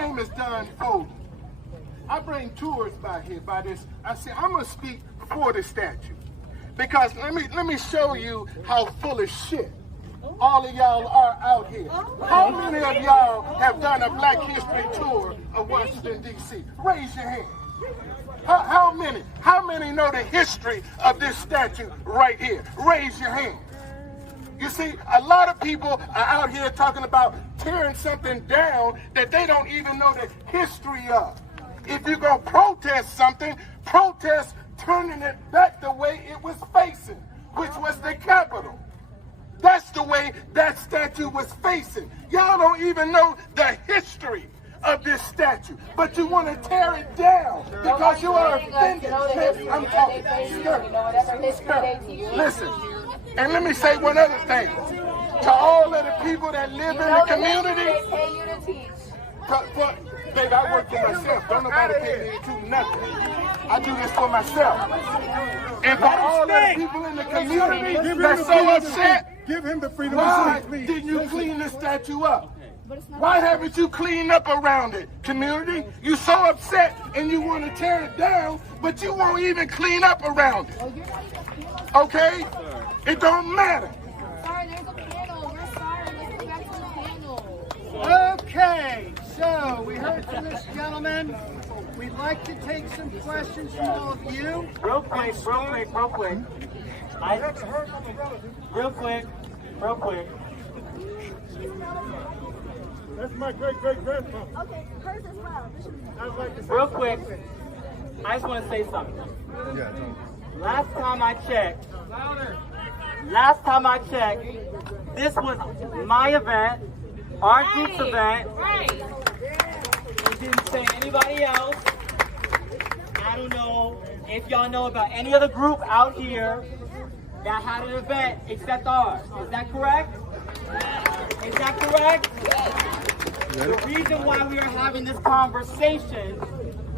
name is Don Foley. I bring tours by here by this. I say I'm gonna speak for the statue because let me show you how full of shit all of y'all are out here. How many of y'all have done a Black History tour of Washington D.C.? Raise your hand. How many? How many know the history of this statue right here? Raise your hand. You see, a lot of people are out here talking about tearing something down that they don't even know the history of. If you're going to protest something, protest turning it back the way it was facing, which was the Capitol. That's the way that statue was facing. Y'all don't even know the history of this statue, but you want to tear it down because you are offended. I'm talking. Listen. And let me say one other thing. To all of the people that live in the community, baby, I work for myself. Don't nobody pay me to do nothing. I do this for myself. And for all of the people in the community that's so upset, give him the freedom why to speak, didn't you clean the statue up? Why haven't you cleaned up around it, community? You so upset and you want to tear it down, but you won't even clean up around it. Okay? It don't matter. Sorry, there's a panel. We're sorry. Let's go back to the panel. Okay, so we heard from this gentleman. We'd like to take some questions from all of you. Real quick. Real quick. That's my great-great-grandpa. Okay, hers as well. Real quick, I just want to say something. Last time I checked, this was my event, our group's event. It didn't say anybody else. I don't know if y'all know about any other group out here that had an event except ours. Is that correct? Is that correct? The reason why we are having this conversation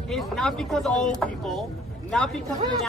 is not because of old people, not because of the